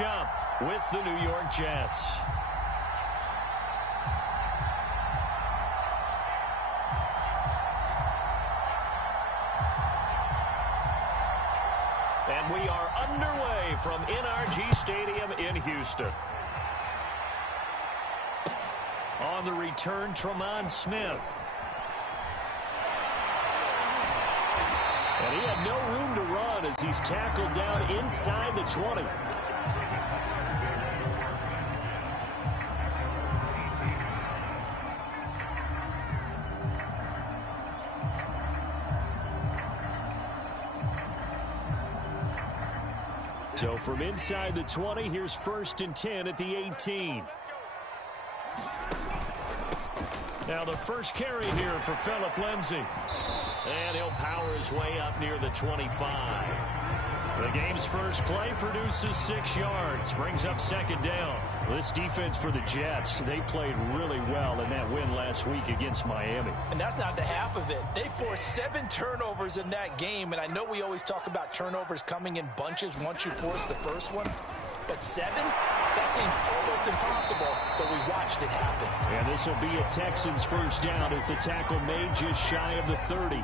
Up with the New York Jets. And we are underway from NRG Stadium in Houston. On the return, Tremont Smith. And he had no room to run as he's tackled down inside the 20. So from inside the 20, here's 1st and 10 at the 18. Now the first carry here for Phillip Lindsay. And he'll power his way up near the 25. The game's first play produces 6 yards, brings up 2nd down. This defense for the Jets, they played really well in that win last week against Miami. And that's not the half of it. They forced 7 turnovers in that game, and I know we always talk about turnovers coming in bunches once you force the first one. But 7? That seems almost impossible, but we watched it happen. And this will be a Texans first down as the tackle made just shy of the 30.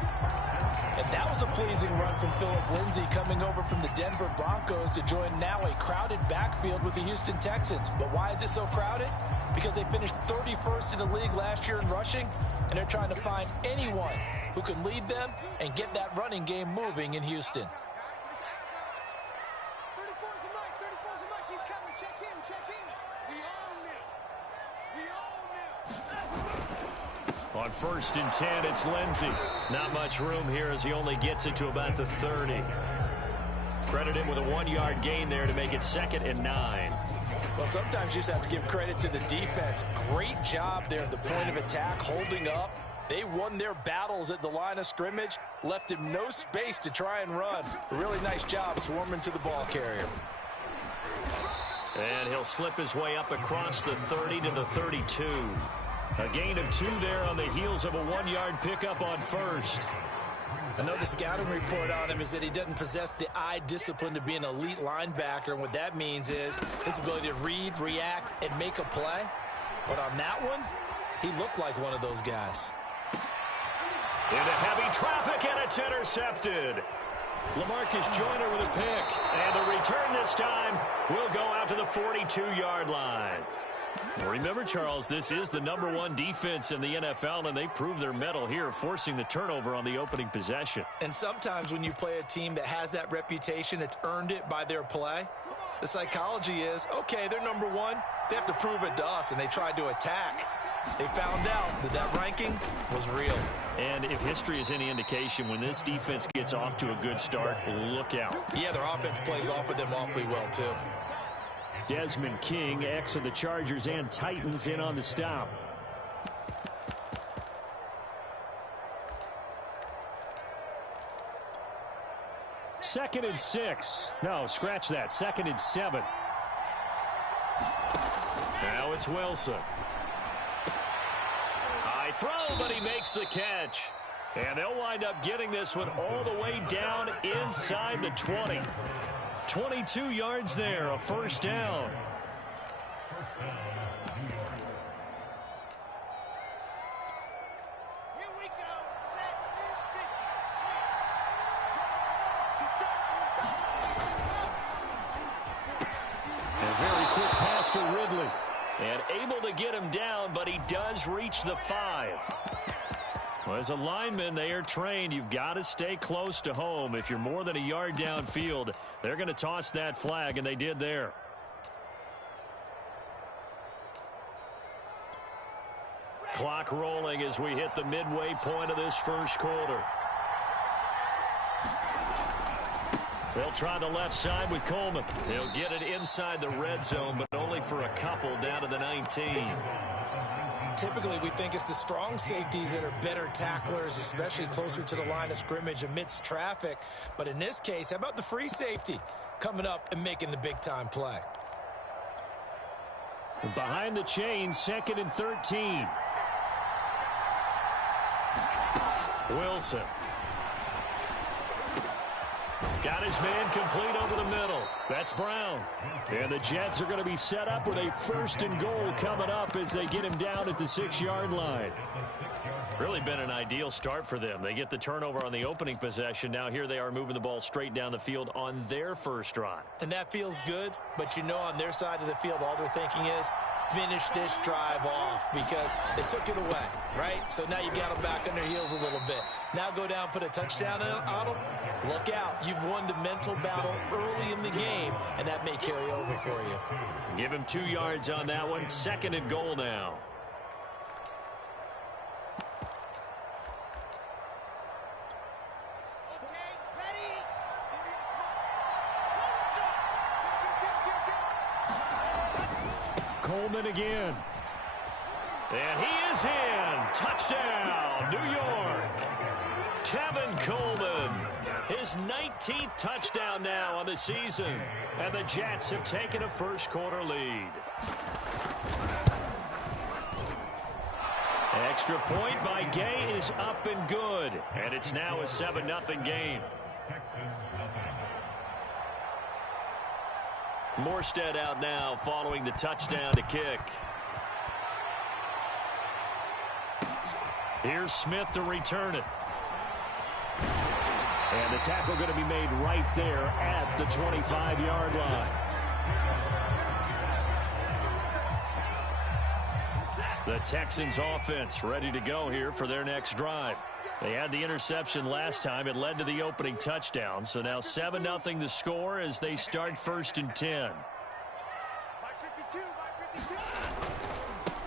And that was a pleasing run from Phillip Lindsay coming over from the Denver Broncos to join now a crowded backfield with the Houston Texans. But why is it so crowded? Because they finished 31st in the league last year in rushing, and they're trying to find anyone who can lead them and get that running game moving in Houston. On 1st and 10, it's Lindsay. Not much room here as he only gets it to about the 30. Credit him with a 1-yard gain there to make it 2nd and 9. Well, sometimes you just have to give credit to the defense. Great job there at the point of attack, holding up. They won their battles at the line of scrimmage, left him no space to try and run. A really nice job swarming to the ball carrier. And he'll slip his way up across the 30 to the 32. A gain of 2 there on the heels of a 1-yard pickup on 1st. I know the scouting report on him is that he doesn't possess the eye discipline to be an elite linebacker, and what that means is his ability to read, react, and make a play. But on that one, he looked like one of those guys. Into heavy traffic, and it's intercepted. LaMarcus Joyner with a pick, and the return this time will go out to the 42-yard line. Remember, Charles, this is the #1 defense in the NFL, and they prove their mettle here, forcing the turnover on the opening possession. And sometimes when you play a team that has that reputation, that's earned it by their play, the psychology is, okay, they're #1. They have to prove it to us, and they tried to attack. They found out that that ranking was real. And if history is any indication, when this defense gets off to a good start, look out. Yeah, their offense plays off of them awfully well, too. Desmond King, ex of the Chargers and Titans, in on the stop. Second and 6. No, scratch that. 2nd and 7. Now it's Wilson. High throw, but he makes the catch. And they'll wind up getting this one all the way down inside the 20. 22 yards there, a first down. Here we go. Set. A very quick pass to Ridley. And able to get him down, but he does reach the 5. Well, as a lineman, they are trained. You've got to stay close to home. If you're more than a yard downfield, they're going to toss that flag, and they did there. Clock rolling as we hit the midway point of this first quarter. They'll try the left side with Coleman. They'll get it inside the red zone, but only for a couple down to the 19. Typically, we think it's the strong safeties that are better tacklers, especially closer to the line of scrimmage amidst traffic. But in this case, how about the free safety coming up and making the big-time play? Behind the chain, 2nd and 13. Wilson. Got his man complete over the middle. That's Brown. And the Jets are going to be set up with a 1st and goal coming up as they get him down at the 6-yard line. Really been an ideal start for them. They get the turnover on the opening possession. Now here they are moving the ball straight down the field on their first drive. And that feels good, but you know on their side of the field all they're thinking is finish this drive off because they took it away, right? So now you got them back on their heels a little bit. Now go down, put a touchdown on them. Look out. You've won the mental battle early in the game, and that may carry over for you. Give him 2 yards on that one. 2nd and goal now. Coleman again. And he is in. Touchdown, New York. Tevin Coleman. His 19th touchdown now on the season. And the Jets have taken a first-quarter lead. Extra point by Gay is up and good. And it's now a 7-0 game. Morstead out now following the touchdown to kick. Here's Smith to return it. And the tackle going to be made right there at the 25-yard line. The Texans offense ready to go here for their next drive. They had the interception last time. It led to the opening touchdown. So now 7-0 the score as they start 1st and 10.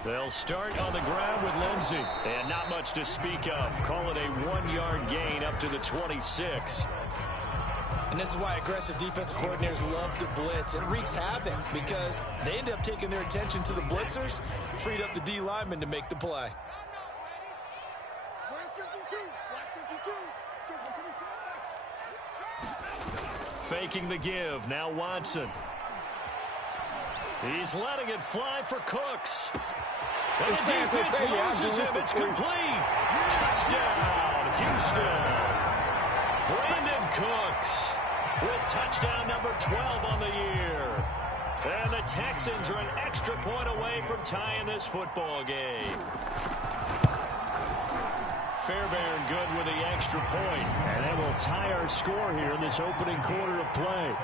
They'll start on the ground with Lindsey. And not much to speak of. Call it a 1-yard gain up to the 26. And this is why aggressive defensive coordinators love to blitz. It wreaks havoc because they end up taking their attention to the blitzers, freed up the D lineman to make the play. Faking the give. Now Watson. He's letting it fly for Cooks. And the defense loses him. It's complete. Touchdown, Houston. Brandon Cooks with touchdown number 12 on the year. And the Texans are an extra point away from tying this football game. Fairbairn good with the extra point. And that will tie our score here in this opening quarter of play.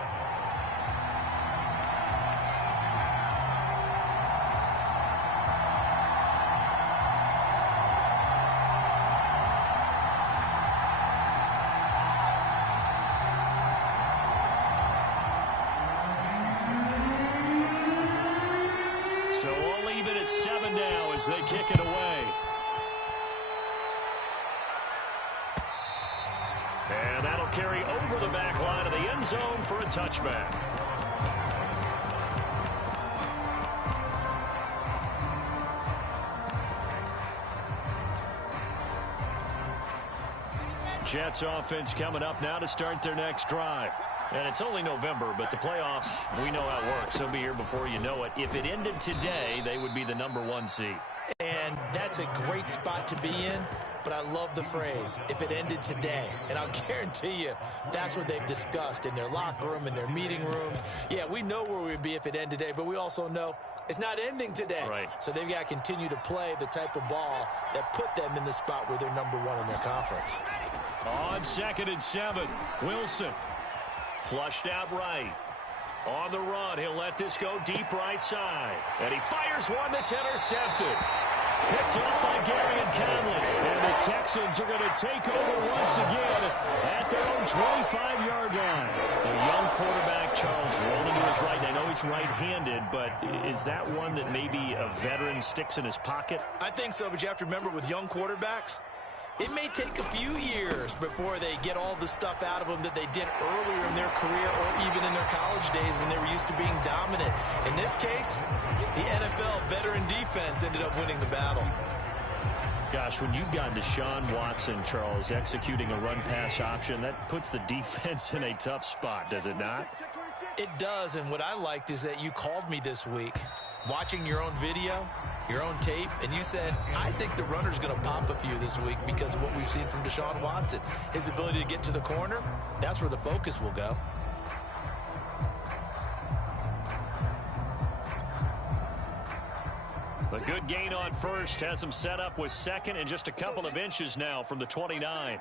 So all even at 7 now as they kick it away. And that'll carry over the back line of the end zone for a touchback. Jets offense coming up now to start their next drive. And it's only November, but the playoffs, we know how it works. They'll be here before you know it. If it ended today, they would be the number 1 seed. And that's a great spot to be in. But I love the phrase, if it ended today. And I'll guarantee you, that's what they've discussed in their locker room, in their meeting rooms. Yeah, we know where we'd be if it ended today, but we also know it's not ending today. Right. So they've got to continue to play the type of ball that put them in the spot where they're number 1 in their conference. On 2nd and 7, Wilson. Flushed out right. On the run, he'll let this go deep right side. And he fires one that's intercepted. Picked up by Gary and Conley. And the Texans are going to take over once again at their own 25-yard line. The young quarterback, Charles, rolling to his right. I know he's right-handed, but is that one that maybe a veteran sticks in his pocket? I think so, but you have to remember with young quarterbacks, it may take a few years before they get all the stuff out of them that they did earlier in their career or even in their college days when they were used to being dominant. In this case, the NFL veteran defense ended up winning the battle. Gosh, when you've got Deshaun Watson, Charles, executing a run-pass option, that puts the defense in a tough spot, does it not? It does, and what I liked is that you called me this week, watching your own video. your own tape, and you said, I think the runner's going to pop a few this week because of what we've seen from Deshaun Watson. His ability to get to the corner, that's where the focus will go. A good gain on first has him set up with second and just a couple of inches now from the 29.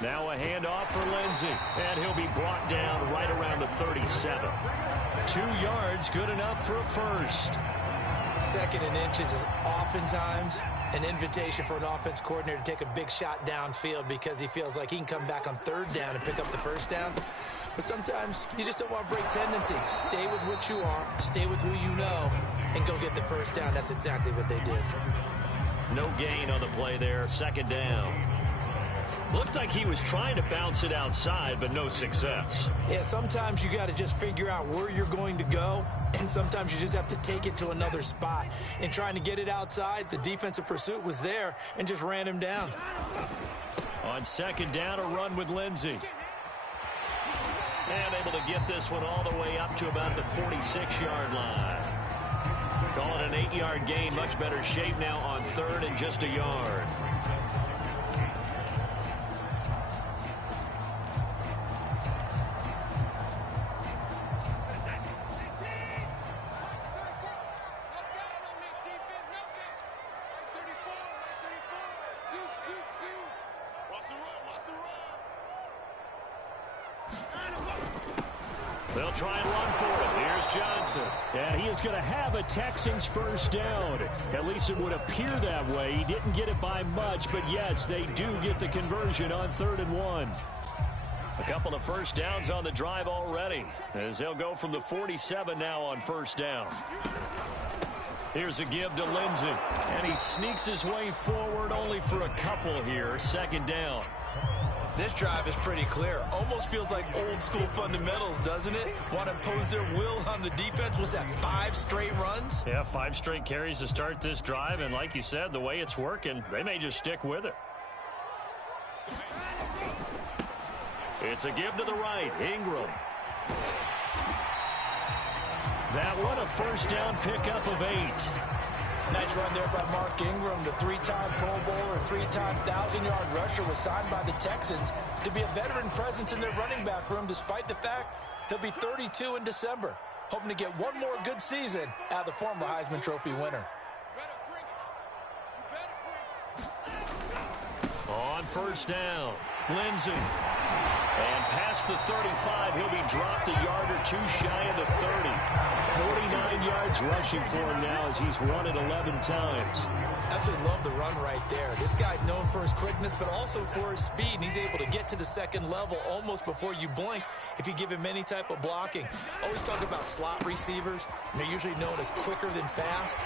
Now a handoff for Lindsey, and he'll be brought down right around the 37. 2 yards, good enough for a first. Second and inches is oftentimes an invitation for an offense coordinator to take a big shot downfield because he feels like he can come back on third down and pick up the first down. But sometimes you just don't want to break tendency. Stay with what you are, stay with who you know, and go get the first down. That's exactly what they did. No gain on the play there, second down. Looked like he was trying to bounce it outside, but no success. Yeah, sometimes you got to just figure out where you're going to go, and sometimes you just have to take it to another spot. In trying to get it outside, the defensive pursuit was there and just ran him down. On second down, a run with Lindsey. And able to get this one all the way up to about the 46-yard line. Call it an 8-yard gain, much better shape now on third and just a yard. They'll try and run for it. Here's Johnson. And he is going to have a Texans first down. At least it would appear that way. He didn't get it by much, but yes, they do get the conversion on 3rd and 1. A couple of first downs on the drive already, as they'll go from the 47 now on first down. Here's a give to Lindsey, and he sneaks his way forward only for a couple here. Second down. This drive is pretty clear. Almost feels like old school fundamentals, doesn't it? Want to impose their will on the defense. Was that 5 straight runs? Yeah, 5 straight carries to start this drive, and like you said, the way it's working, they may just stick with it. It's a give to the right, Ingram. That one, a first down pickup of 8. Nice run there by Mark Ingram. The 3-time Pro Bowler and 3-time 1,000-yard rusher was signed by the Texans to be a veteran presence in their running back room, despite the fact he'll be 32 in December. Hoping to get one more good season out of the former Heisman Trophy winner. On first down, Lindsey. And past the 35, he'll be dropped a yard or 2 shy of the 30. 49 yards rushing for him now as he's run it 11 times. Absolutely love the run right there. This guy's known for his quickness, but also for his speed, and he's able to get to the second level almost before you blink if you give him any type of blocking. Always talk about slot receivers, and they're usually known as quicker than fast.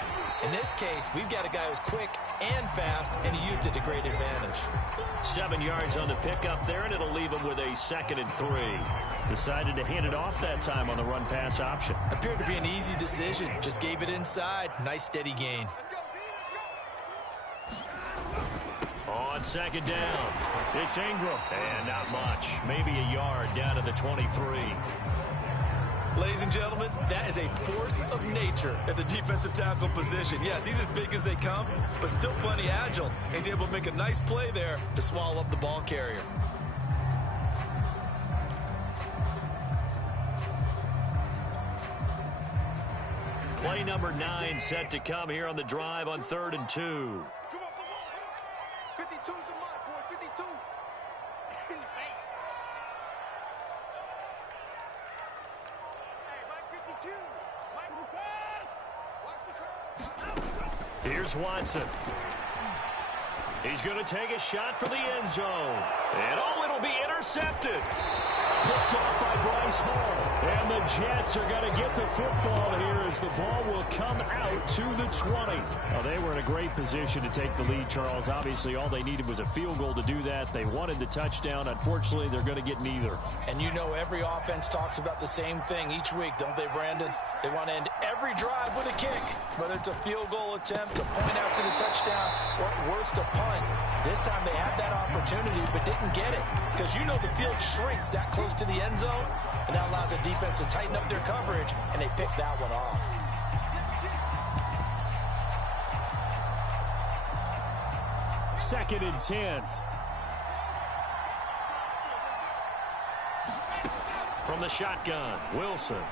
In this case, we've got a guy who's quick and fast, and he used it to great advantage. 7 yards on the pickup there, and it'll leave him with a 2nd and 3. Decided to hand it off that time on the run-pass option. Appeared to be an easy decision. Just gave it inside. Nice steady gain. On second down, it's Ingram. And not much. Maybe a yard down to the 23. Ladies and gentlemen, that is a force of nature at the defensive tackle position. Yes, he's as big as they come, but still plenty agile. He's able to make a nice play there to swallow up the ball carrier. Play number 9 set to come here on the drive on 3rd and 2. 52's the mark, boys. 52. Here's Watson. He's going to take a shot for the end zone. And it'll be intercepted. Picked off by Bryce Hall. And the Jets are going to get the football here as the ball will come out to the 20. Well, they were in a great position to take the lead, Charles. Obviously, all they needed was a field goal to do that. They wanted the touchdown. Unfortunately, they're going to get neither. And you know every offense talks about the same thing each week, don't they, Brandon? They want to end every drive with a kick, whether it's a field goal attempt, a point after the touchdown, or worst, a punt. This time they had that opportunity but didn't get it because you know the field shrinks that close to the end zone, and that allows the defense to tighten up their coverage, and they pick that one off. 2nd and 10. From the shotgun, Wilson.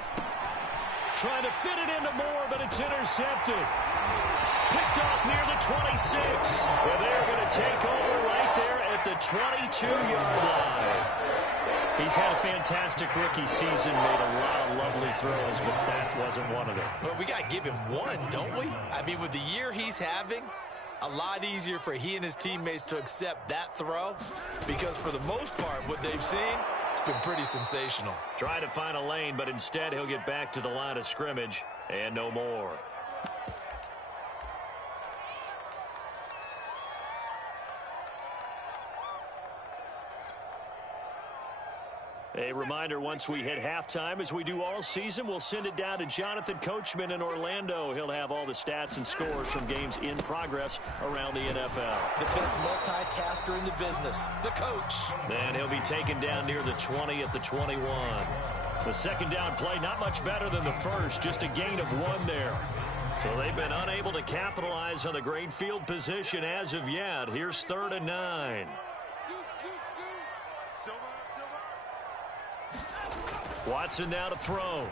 Trying to fit it into Moore, but it's intercepted. Picked off near the 26. And they're going to take over right there at the 22-yard line. He's had a fantastic rookie season, made a lot of lovely throws, but that wasn't one of them. Well, we got to give him one, don't we? I mean, with the year he's having, a lot easier for he and his teammates to accept that throw, because for the most part, what they've seen, it's been pretty sensational. Trying to find a lane, but instead he'll get back to the line of scrimmage and no more. A reminder, once we hit halftime, as we do all season, we'll send it down to Jonathan Coachman in Orlando. He'll have all the stats and scores from games in progress around the NFL. The best multitasker in the business, the coach. Then he'll be taken down near the 20 at the 21. The second down play, not much better than the first, just a gain of 1 there. So they've been unable to capitalize on the great field position as of yet. Here's 3rd and 9. Watson now to throw.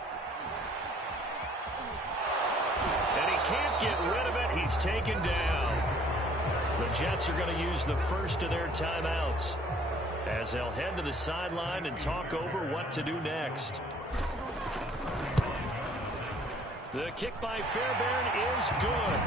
And he can't get rid of it. He's taken down. The Jets are going to use the first of their timeouts as they'll head to the sideline and talk over what to do next. The kick by Fairbairn is good.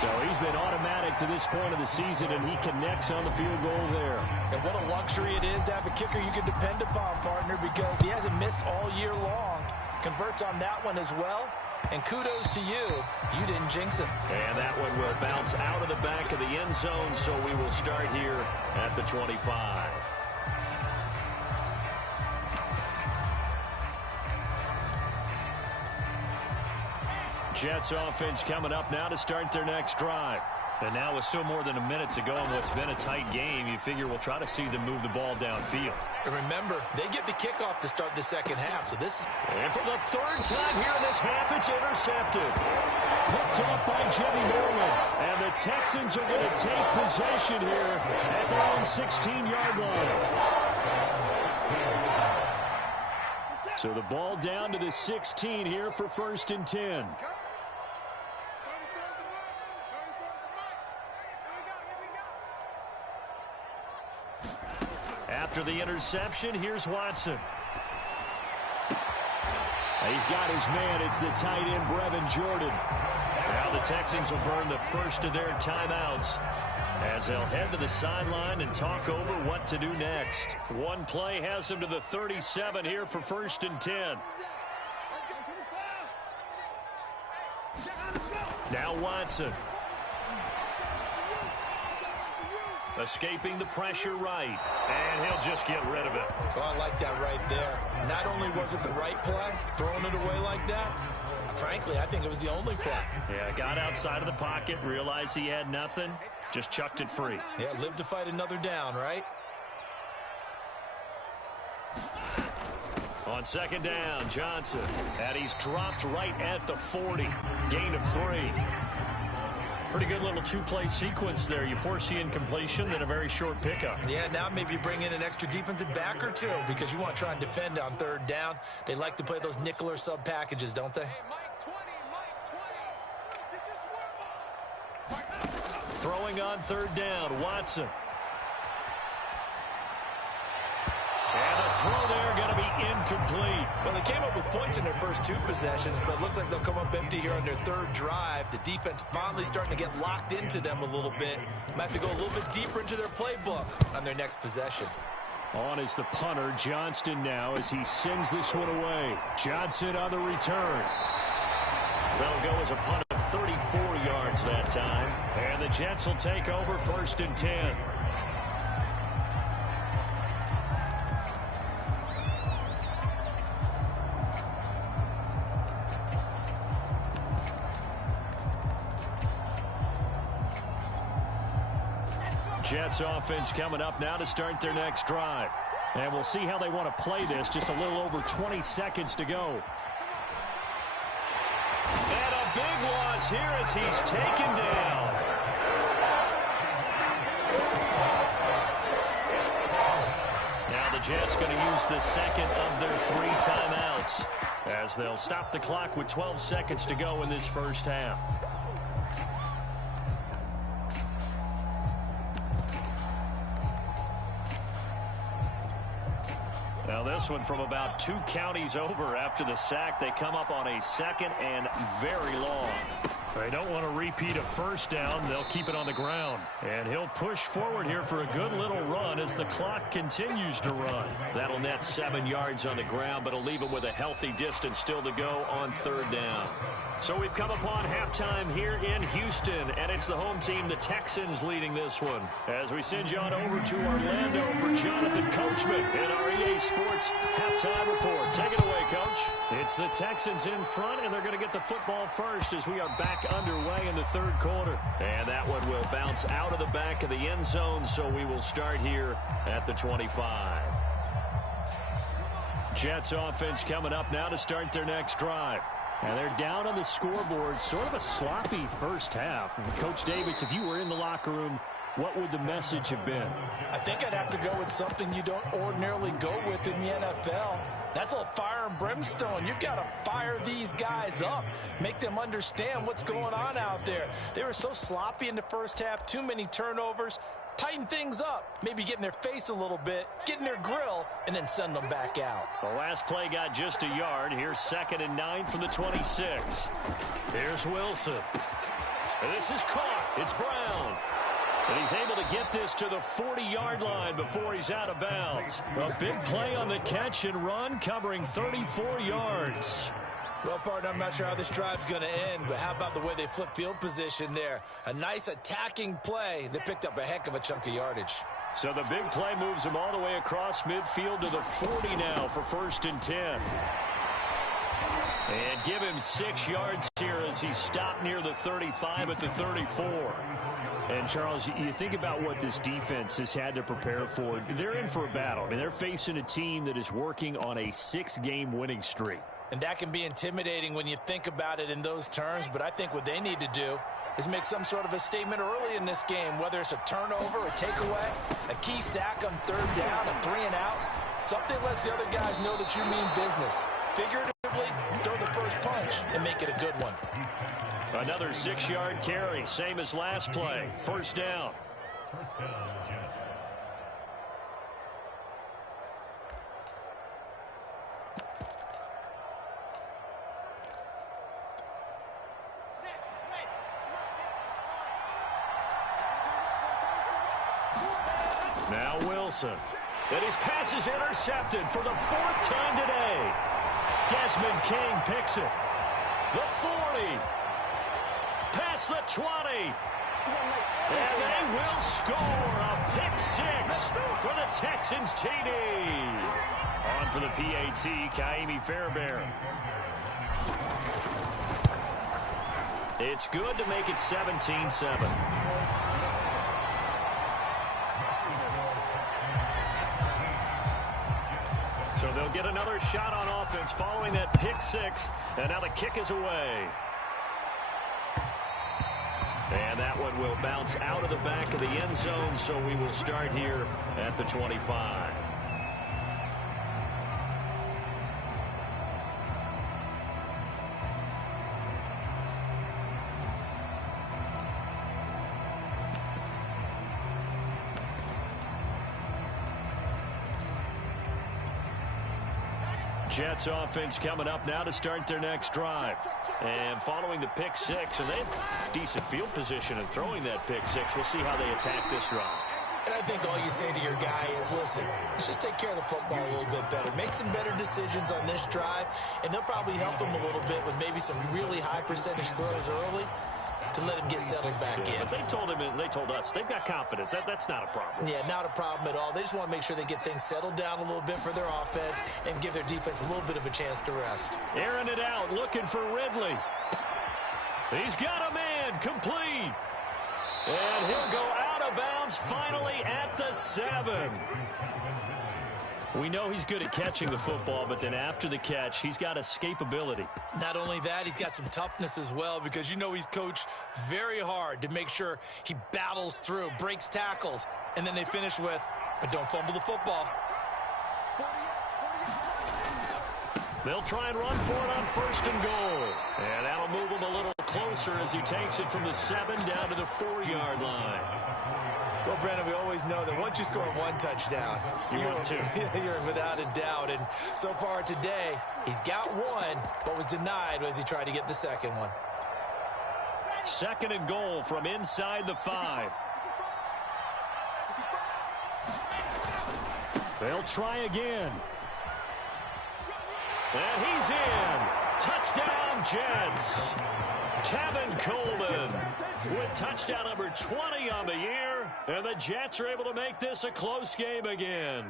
So he's been automatic to this point of the season, and he connects on the field goal there. And what a luxury it is to have a kicker you can depend upon, partner, because he hasn't missed all year long. Converts on that one as well. And kudos to you. You didn't jinx it. And that one will bounce out of the back of the end zone, so we will start here at the 25. Jets offense coming up now to start their next drive. And now with still more than a minute to go in what's been a tight game, you figure we'll try to see them move the ball downfield. And remember, they get the kickoff to start the second half, so this is... And for the 3rd time here in this half, it's intercepted. Picked off by Jimmy Norman. And the Texans are going to take possession here at their own 16-yard line. So the ball down to the 16 here for 1st and 10. After the interception, here's Watson. He's got his man. It's the tight end, Brevin Jordan. Now the Texans will burn the first of their timeouts as they'll head to the sideline and talk over what to do next. One play has them to the 37 here for 1st and 10. Now Watson. Escaping the pressure right. And he'll just get rid of it. Oh, I like that right there. Not only was it the right play, throwing it away like that, frankly, I think it was the only play. Yeah, got outside of the pocket, realized he had nothing, just chucked it free. Yeah, live to fight another down, right? On 2nd down, Johnson. And he's dropped right at the 40. Gain of 3. Pretty good little 2-play sequence there. You force the incompletion, then a very short pickup. Yeah, now maybe bring in an extra defensive back or two because you want to try and defend on 3rd down. They like to play those nickel or sub packages, don't they? Throwing on 3rd down, Watson. And the throw there going to be incomplete. Well, they came up with points in their first 2 possessions, but it looks like they'll come up empty here on their 3rd drive. The defense finally starting to get locked into them a little bit. Might have to go a little bit deeper into their playbook on their next possession. On is the punter, Johnston, now as he sends this one away. Johnson on the return. They'll go as a punt of 34 yards that time. And the Jets will take over 1st and 10. Jets offense coming up now to start their next drive. And we'll see how they want to play this. Just a little over 20 seconds to go. And a big loss here as he's taken down. Jets going to use the second of their 3 timeouts as they'll stop the clock with 12 seconds to go in this first half. Now this one from about 2 counties over after the sack. They come up on a 2nd and very long. They don't want to repeat a first down. They'll keep it on the ground. And he'll push forward here for a good little run as the clock continues to run. That'll net 7 yards on the ground, but it'll leave him with a healthy distance still to go on 3rd down. So we've come upon halftime here in Houston, and it's the home team, the Texans, leading this one. As we send you on over to Orlando for Jonathan Coachman in our EA Sports halftime report. Take it away, Coach. It's the Texans in front, and they're going to get the football first as we are back underway in the 3rd quarter. And that one will bounce out of the back of the end zone, so we will start here at the 25. Jets offense coming up now to start their next drive. And they're down on the scoreboard, sort of a sloppy first half. And Coach Davis, if you were in the locker room, what would the message have been? I think I'd have to go with something you don't ordinarily go with in the NFL. That's a little fire and brimstone. You've got to fire these guys up, make them understand what's going on out there. They were so sloppy in the first half, too many turnovers. Tighten things up, maybe get in their face a little bit, get in their grill, and then send them back out. The last play got just a yard. Here's 2nd and 9 from the 26. Here's Wilson. And this is caught. It's Brown. And he's able to get this to the 40-yard line before he's out of bounds. A big play on the catch and run, covering 34 yards. Well, partner, I'm not sure how this drive's going to end, but how about the way they flip field position there? A nice attacking play that picked up a heck of a chunk of yardage. So the big play moves him all the way across midfield to the 40 now for 1st and 10. And give him 6 yards here as he stopped near the 35 at the 34. And, Charles, you think about what this defense has had to prepare for. They're in for a battle. I mean, they're facing a team that is working on a 6-game winning streak. And that can be intimidating when you think about it in those terms, but I think what they need to do is make some sort of a statement early in this game, whether it's a turnover, a takeaway, a key sack on 3rd down, a 3 and out. Something lets the other guys know that you mean business. Figuratively, throw the first punch and make it a good one. Another 6-yard carry, same as last play. 1st down. Now Wilson. And his pass is intercepted for the 4th time today. Desmond King picks it. The 40. Past the 20. And they will score a pick 6 for the Texans TD. On for the PAT, Kaimi Fairbairn. It's good to make it 17-7. So they'll get another shot on offense following that pick 6. And now the kick is away. And that one will bounce out of the back of the end zone, so we will start here at the 25. Jets offense coming up now to start their next drive. And following the pick 6, and they have decent field position in throwing that pick 6. We'll see how they attack this drive. And I think all you say to your guy is, listen, let's just take care of the football a little bit better. Make some better decisions on this drive, and they'll probably help him a little bit with maybe some really high percentage throws early to let him get settled back in. But they told him, and they told us, they've got confidence. That's not a problem. Yeah, not a problem at all. They just want to make sure they get things settled down a little bit for their offense and give their defense a little bit of a chance to rest. Airing it out, looking for Ridley. He's got a man, complete. And he'll go out of bounds finally at the 7. We know he's good at catching the football, but then after the catch, he's got escapability. Not only that, he's got some toughness as well, because you know he's coached very hard to make sure he battles through, breaks tackles, and then they finish with, but don't fumble the football. They'll try and run for it on 1st and goal. And that'll move him a little closer as he takes it from the 7 down to the 4-yard line. Well, Brandon, we always know that once you score one touchdown, you're without a doubt. And so far today, he's got one, but was denied as he tried to get the second one. 2nd and goal from inside the 5. They'll try again. And he's in. Touchdown, Jets. Tevin Coleman with touchdown number 20 on the year. And the Jets are able to make this a close game again.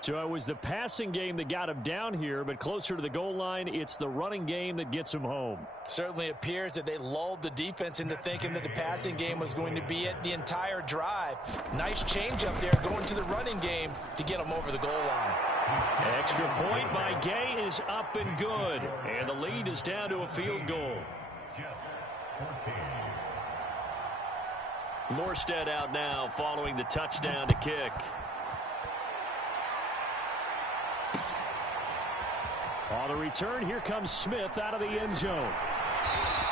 So it was the passing game that got him down here, but closer to the goal line, it's the running game that gets him home. Certainly appears that they lulled the defense into thinking that the passing game was going to be it the entire drive. Nice change up there going to the running game to get them over the goal line. Extra point by Gay is up and good. And the lead is down to a field goal. Morstead out now following the touchdown to kick. On the return, here comes Smith out of the end zone.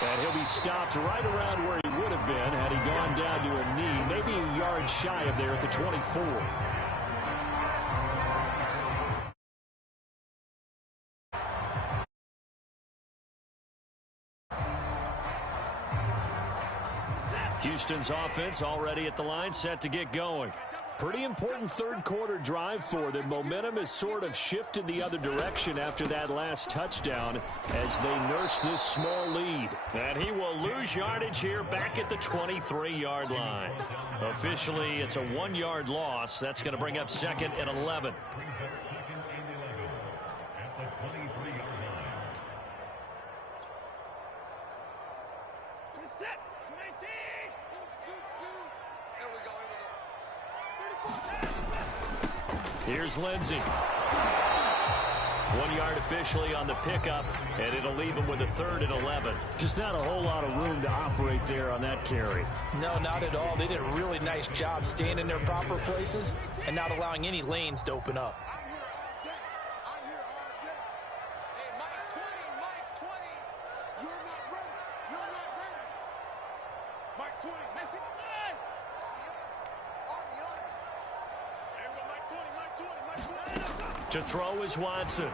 And he'll be stopped right around where he would have been had he gone down to a knee, maybe a yard shy of there at the 24. Houston's offense already at the line, set to get going. Pretty important third quarter drive for them. Momentum has sort of shifted the other direction after that last touchdown as they nurse this small lead. And he will lose yardage here back at the 23-yard line. Officially, it's a 1-yard loss. That's going to bring up 2nd and 11. Here's Lindsey. 1 yard officially on the pickup, and it'll leave him with a 3rd and 11. Just not a whole lot of room to operate there on that carry. No, not at all. They did a really nice job staying in their proper places and not allowing any lanes to open up. To throw is Watson. Under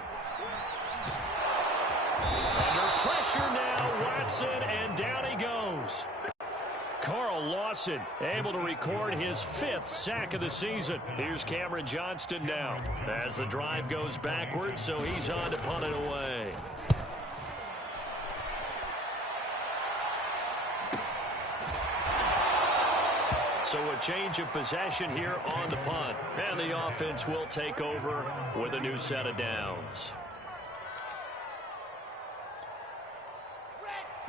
pressure now, Watson, and down he goes. Carl Lawson able to record his 5th sack of the season. Here's Cameron Johnston now as the drive goes backwards, so he's on to punt it away. So a change of possession here on the punt. And the offense will take over with a new set of downs.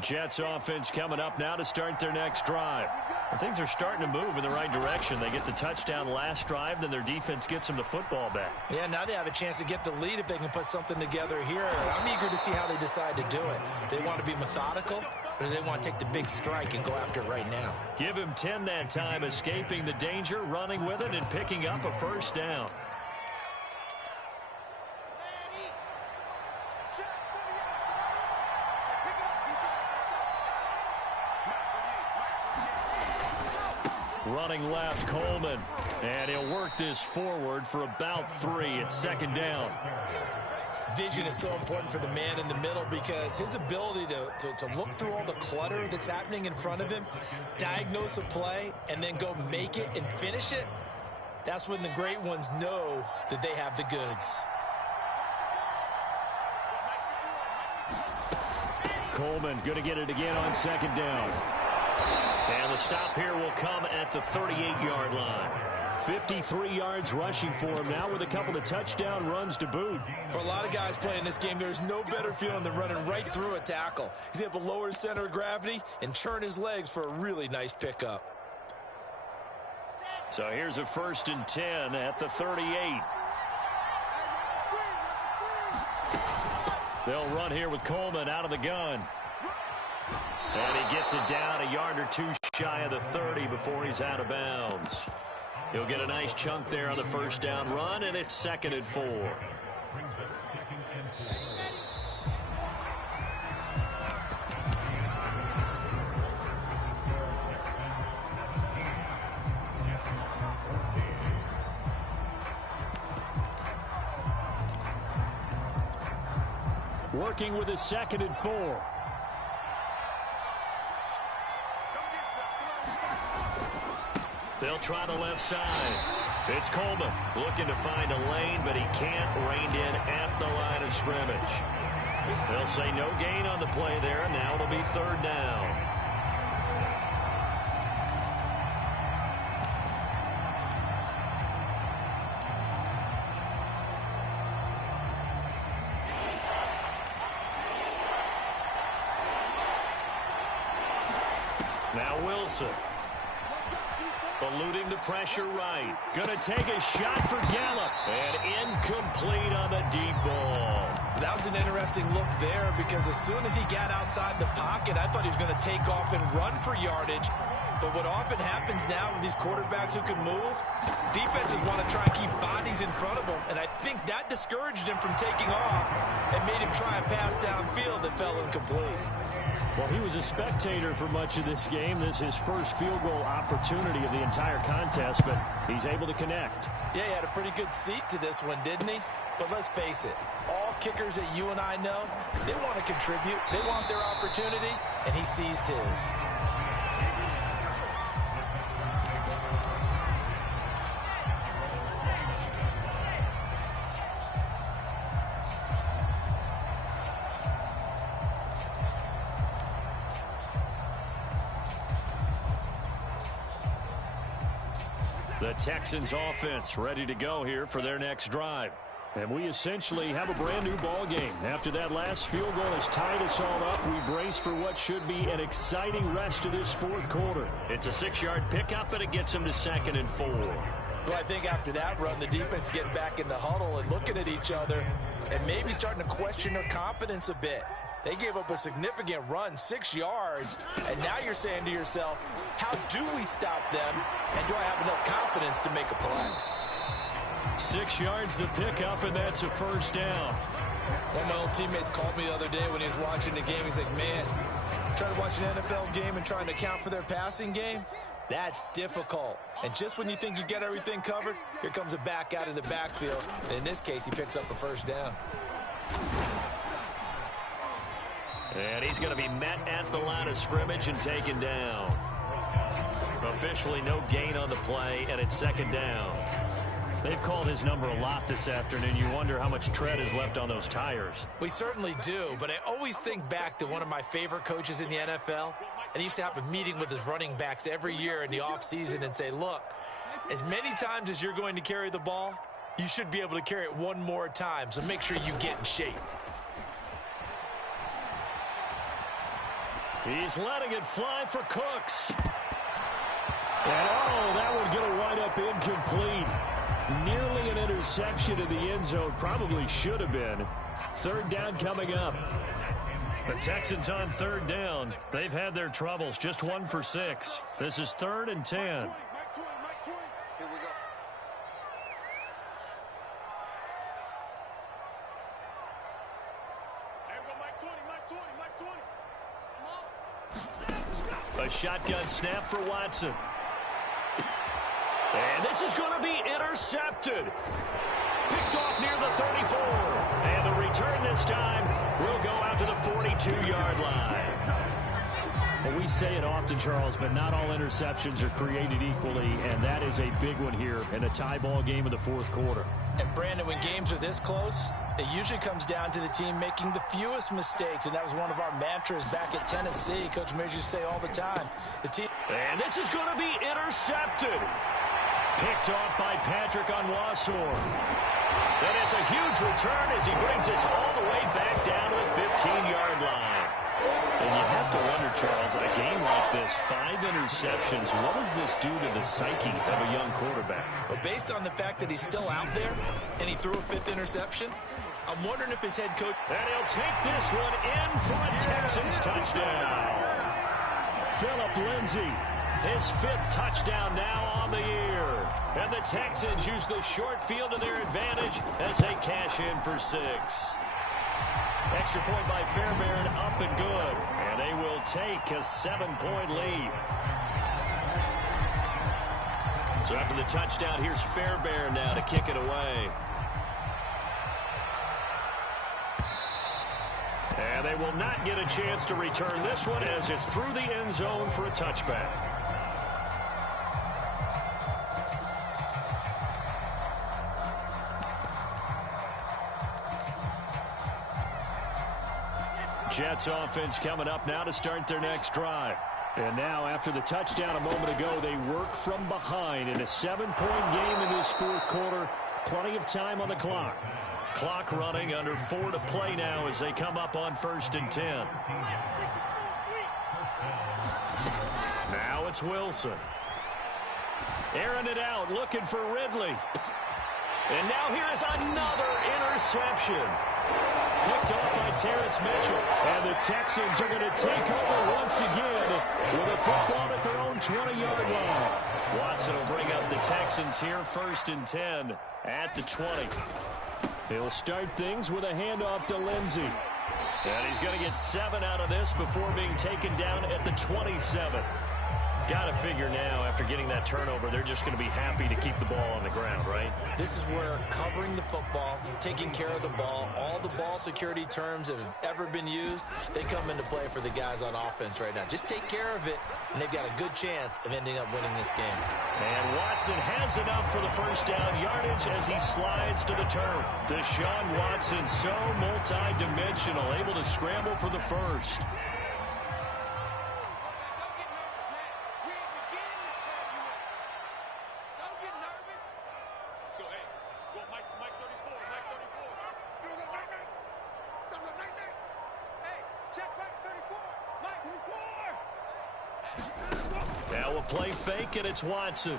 Jets offense coming up now to start their next drive. And things are starting to move in the right direction. They get the touchdown last drive, then their defense gets them the football back. Yeah, now they have a chance to get the lead if they can put something together here. I'm eager to see how they decide to do it. They want to be methodical, or do they want to take the big strike and go after it right now? Give him 10 that time, escaping the danger, running with it, and picking up a 1st down. Running left, Coleman. And he'll work this forward for about 3 at 2nd down. Vision is so important for the man in the middle because his ability to look through all the clutter that's happening in front of him, diagnose a play, and then go make it and finish it, that's when the great ones know that they have the goods. Coleman going to get it again on 2nd down. And the stop here will come at the 38-yard line. 53 yards rushing for him now with a couple of touchdown runs to boot. For a lot of guys playing this game, there's no better feeling than running right through a tackle. He's able to lower his center of gravity and churn his legs for a really nice pickup. So here's a 1st and 10 at the 38. They'll run here with Coleman out of the gun. And he gets it down a yard or 2 shy of the 30 before he's out of bounds. He'll get a nice chunk there on the 1st down run, and it's 2nd and 4. Working with a 2nd and 4. They'll try the left side. It's Coleman looking to find a lane, but he can't rein in at the line of scrimmage. They'll say no gain on the play there, and now it'll be 3rd down. Now Wilson. Eluding the pressure right. Going to take a shot for Gallup. And incomplete on the deep ball. That was an interesting look there because as soon as he got outside the pocket, I thought he was going to take off and run for yardage. But what often happens now with these quarterbacks who can move, defenses want to try and keep bodies in front of them. And I think that discouraged him from taking off and made him try a pass downfield that fell incomplete. Well, he was a spectator for much of this game. This is his first field goal opportunity of the entire contest, but he's able to connect. Yeah, he had a pretty good seat to this one, didn't he? But let's face it, all kickers that you and I know, they want to contribute. They want their opportunity, and he seized his. The Texans offense ready to go here for their next drive. And we essentially have a brand new ball game. After that last field goal has tied us all up, we brace for what should be an exciting rest of this 4th quarter. It's a 6-yard pickup, and it gets him to 2nd and 4. Well, I think after that run, the defense is getting back in the huddle and looking at each other and maybe starting to question their confidence a bit. They gave up a significant run, 6 yards, and now you're saying to yourself, how do we stop them, and do I have enough confidence to make a play? 6 yards the pickup, and that's a 1st down. One of my old teammates called me the other day when he was watching the game. He's like, man, trying to watch an NFL game and trying to account for their passing game, that's difficult. And just when you think you get everything covered, here comes a back out of the backfield. And in this case, he picks up a 1st down. And he's going to be met at the line of scrimmage and taken down. Officially no gain on the play, and it's 2nd down. They've called his number a lot this afternoon. You wonder how much tread is left on those tires. We certainly do, but I always think back to one of my favorite coaches in the NFL, and he used to have a meeting with his running backs every year in the offseason and say, look, as many times as you're going to carry the ball, you should be able to carry it one more time, so make sure you get in shape. He's letting it fly for Cooks. And that would get a wind up incomplete. Nearly an interception in the end zone. Probably should have been. 3rd down coming up. The Texans on 3rd down. They've had their troubles. Just 1 for 6. This is 3rd and 10. A shotgun snap for Watson. And this is going to be intercepted. Picked off near the 34. And the return this time will go out to the 42-yard line. Well, we say it often, Charles, but not all interceptions are created equally, and that is a big one here in a tie ball game in the 4th quarter. And, Brandon, when games are this close, it usually comes down to the team making the fewest mistakes, and that was one of our mantras back at Tennessee. Coach Mears used to say all the time. And this is going to be intercepted. Picked off by Patrick Onwuasor. And it's a huge return as he brings us all the way back down to the 15-yard line. And you have to wonder, Charles, in a game like this, 5 interceptions, what does this do to the psyche of a young quarterback? But based on the fact that he's still out there and he threw a 5th interception, I'm wondering if his head coach... And he'll take this one in for a Texans touchdown. Phillip Lindsay His 5th touchdown now on the year. And the Texans use the short field to their advantage as they cash in for 6. Extra point by Fairbairn, up and good. And they will take a 7-point lead. So after the touchdown, here's Fairbairn now to kick it away. And they will not get a chance to return this one as it's through the end zone for a touchback. Jets offense coming up now to start their next drive. And now after the touchdown a moment ago, they work from behind in a 7-point game in this 4th quarter. Plenty of time on the clock. Clock running under 4 to play now as they come up on 1st and 10. Now it's Wilson. Airing it out, looking for Ridley. And now here is another interception. Picked off by Terrence Mitchell. And the Texans are going to take over once again with a football at their own 20-yard line. Watson will bring up the Texans here, 1st and 10 at the 20. He'll start things with a handoff to Lindsey. And he's going to get 7 out of this before being taken down at the 27. Got to figure now, after getting that turnover, they're just going to be happy to keep the ball on the ground, right? This is where covering the football, taking care of the ball, all the ball security terms that have ever been used, they come into play for the guys on offense right now. Just take care of it, and they've got a good chance of ending up winning this game. And Watson has enough for the first down yardage as he slides to the turf. Deshaun Watson, so multi-dimensional, able to scramble for the first. Now a play fake, and it's Watson.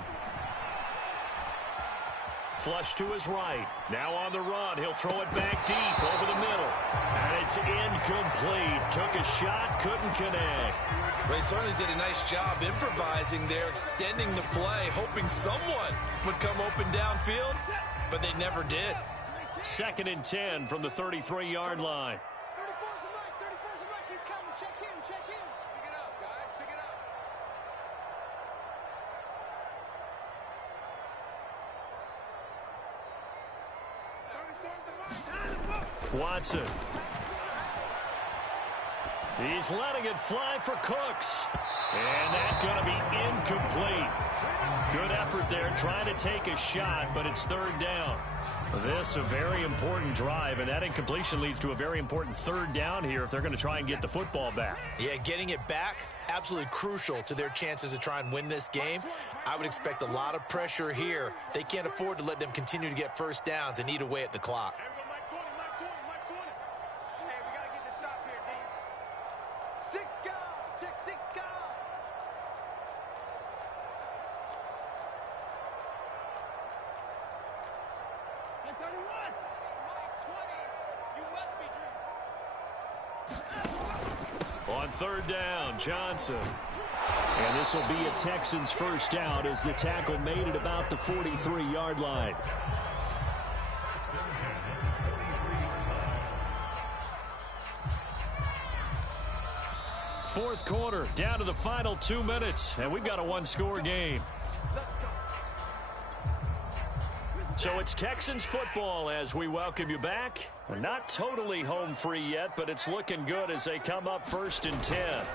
Flush to his right. Now on the run. He'll throw it back deep over the middle. And it's incomplete. Took a shot, couldn't connect. They certainly did a nice job improvising there, extending the play, hoping someone would come open downfield, but they never did. 2nd and 10 from the 33-yard line. 34's the right, 34's the right. He's coming. Check in, check in. Pick it up, guys. Pick it up. Watson. He's letting it fly for Cooks. And that's going to be incomplete. Good effort there trying to take a shot, but it's 3rd down. This a very important drive, and that incompletion leads to a very important 3rd down here if they're going to try and get the football back. Yeah, getting it back, absolutely crucial to their chances to try and win this game. I would expect a lot of pressure here. They can't afford to let them continue to get first downs and eat away at the clock. On 3rd down, Johnson. And this will be a Texans first down as the tackle made it about the 43-yard line. Fourth quarter, down to the final 2 minutes, and we've got a one-score game. So it's Texans football as we welcome you back. We're not totally home free yet, but it's looking good as they come up 1st and 10.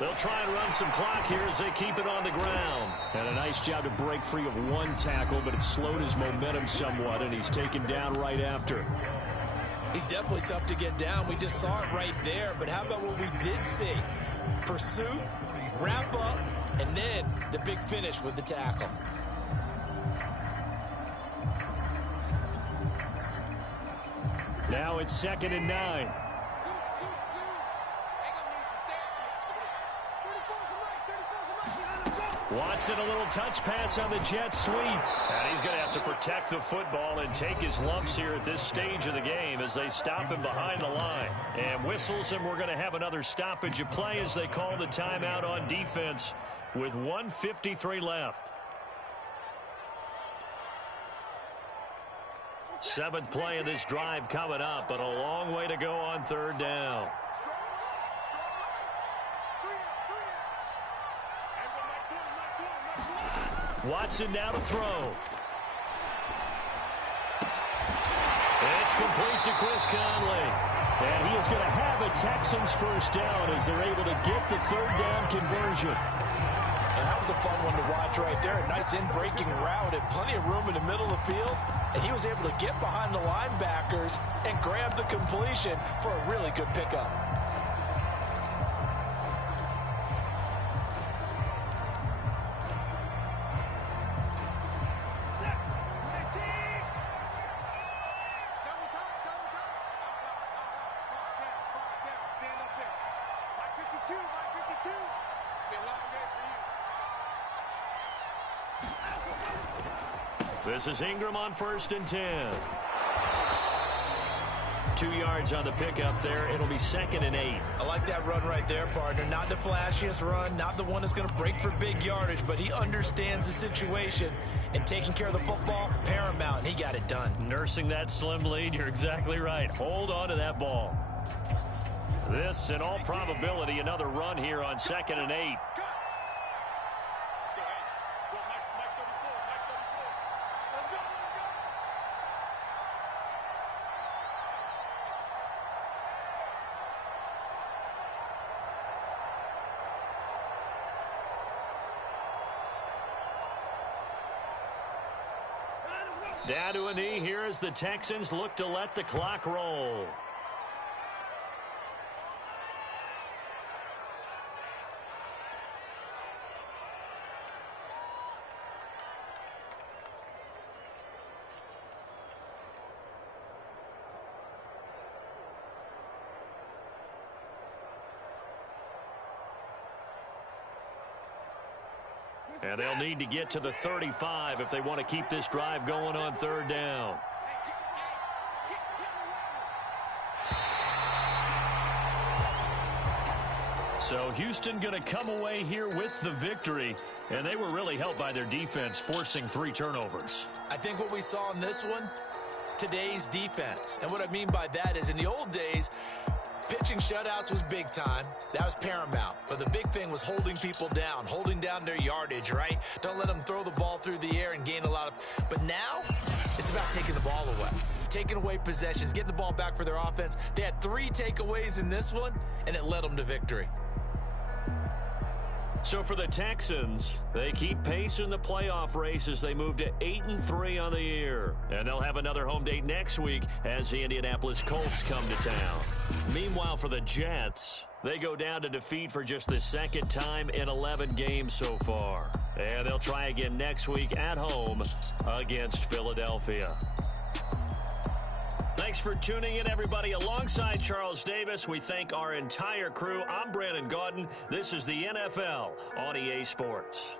They'll try and run some clock here as they keep it on the ground. And a nice job to break free of one tackle, but it slowed his momentum somewhat, and he's taken down right after. He's definitely tough to get down. We just saw it right there, but how about what we did see? Pursuit, wrap up, and then the big finish with the tackle. Now it's 2nd and 9. Watson, a little touch pass on the jet sweep. And he's going to have to protect the football and take his lumps here at this stage of the game as they stop him behind the line. And whistles, and we're going to have another stoppage of play as they call the timeout on defense. with 1:53 left. Seventh play of this drive coming up, but a long way to go on third down. Watson now to throw. It's complete to Chris Conley. And he is going to have a Texans first down as they're able to get the third down conversion. And that was a fun one to watch right there. A nice in-breaking route and plenty of room in the middle of the field. And he was able to get behind the linebackers and grab the completion for a really good pickup. This is Ingram on 1st and 10. 2 yards on the pickup there. It'll be 2nd and 8. I like that run right there, partner. Not the flashiest run, not the one that's going to break for big yardage, but he understands the situation, and taking care of the football, paramount, and he got it done. Nursing that slim lead, you're exactly right. Hold on to that ball. This, in all probability, another run here on 2nd and 8. Down to a knee here as the Texans look to let the clock roll. And they'll need to get to the 35 if they want to keep this drive going on third down. So Houston going to come away here with the victory, and they were really helped by their defense forcing 3 turnovers. I think what we saw in this one, today's defense. And what I mean by that is in the old days, pitching shutouts was big time. That was paramount. But the big thing was holding people down, holding down their yardage, right? Don't let them throw the ball through the air and gain a lot of... But now, it's about taking the ball away. Taking away possessions, getting the ball back for their offense. They had 3 takeaways in this one, and it led them to victory. So for the Texans, they keep pace in the playoff race as they move to 8-3 on the year. And they'll have another home date next week as the Indianapolis Colts come to town. Meanwhile, for the Jets, they go down to defeat for just the 2nd time in 11 games so far. And they'll try again next week at home against Philadelphia. Thanks for tuning in, everybody. Alongside Charles Davis, we thank our entire crew. I'm Brandon Gaudin. This is the NFL on EA Sports.